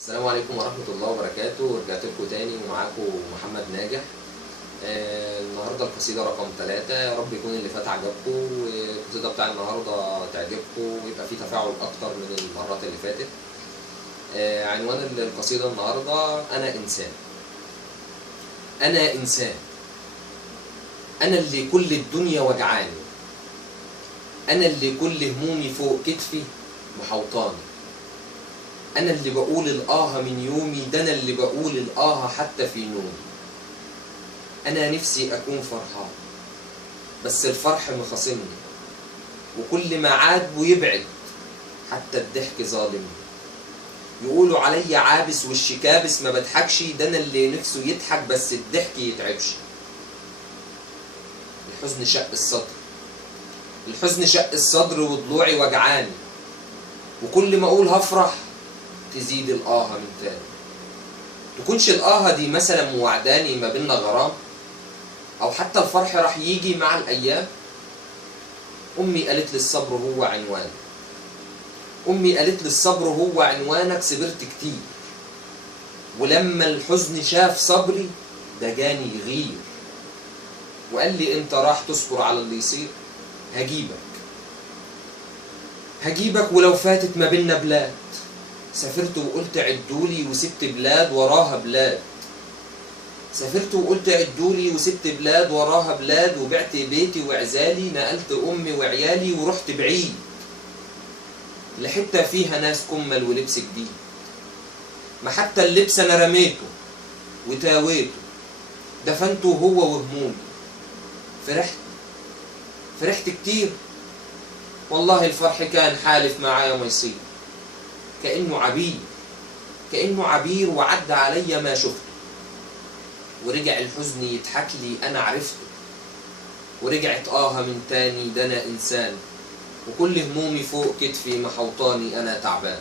السلام عليكم ورحمة الله وبركاته. رجعت لكم تاني ومعاكم محمد ناجح. النهارده القصيدة رقم 3. يا رب يكون اللي فات عجبكم والقصيدة بتاع النهارده تعجبكم ويبقى في تفاعل أكتر من المرات اللي فاتت. عنوان القصيدة النهارده أنا إنسان. أنا إنسان، أنا اللي كل الدنيا وجعاني، أنا اللي كل همومي فوق كتفي محوطاني، أنا اللي بقول الآه من يومي، ده أنا اللي بقول الآه حتى في نومي. أنا نفسي أكون فرحان بس الفرح مخاصمني، وكل ما عاد ويبعد حتى الضحك ظالمني. يقولوا علي عابس وش كابس ما بضحكش، ده أنا اللي نفسه يضحك بس الضحك يتعبش. الحزن شق الصدر، الحزن شق الصدر وضلوعي وجعاني، وكل ما أقول هفرح تزيد الآه من تاني. تكونش الآه دي مثلا موعداني ما بينا غرام، أو حتى الفرح راح يجي مع الأيام. أمي قالت لي الصبر هو عنوان، أمي قالت لي الصبر هو عنوانك. صبرت كتير ولما الحزن شاف صبري ده جاني يغير، وقال لي أنت راح تصبر على اللي يصير، هجيبك ولو فاتت ما بينا بلاد. سافرت وقلت عدولي وسبت بلاد وراها بلاد، سافرت وقلت عدولي وسبت بلاد وراها بلاد، وبعت بيتي وعزالي، نقلت أمي وعيالي ورحت بعيد لحتة فيها ناس كمل ولبس جديد. ما حتى اللبس أنا رميته وتاويته، دفنته هو وهمومي. فرحت كتير والله، الفرح كان حالف معايا ما يصير. كأنه عبير وعدى عليا ما شفته، ورجع الحزن يضحك لي أنا عرفته، ورجعت آه من تاني ده أنا إنسان، وكل همومي فوق كتفي محوطاني أنا تعبان.